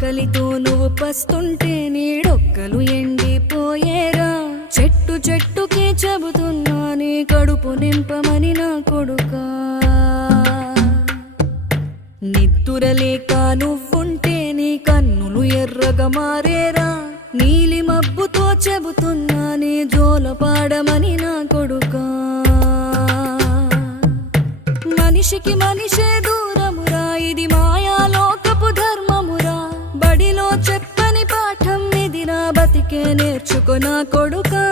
ఆకలితో నువ్వు పస్తుంటే నీడొక్కలు ఎండిపోయేరా. చెట్టు చెట్టుకే చెబుతున్నా నీ కడుపు నింపమని నా కొడుకా. నిద్దురలేక నువ్వుంటే నీ కన్నులు ఎర్రగా మారేరా. నీలి మబ్బుతో చెబుతున్నా నీ జోలపాడమని నా కొడుకా. మనిషికి మనిషే దూరమురా, ఇది మాయాలోకపు ధర్మమురా. బడిలో చెప్పని పాఠం ఇదిరా, బతికే నేర్చుకో నా కొడుకా.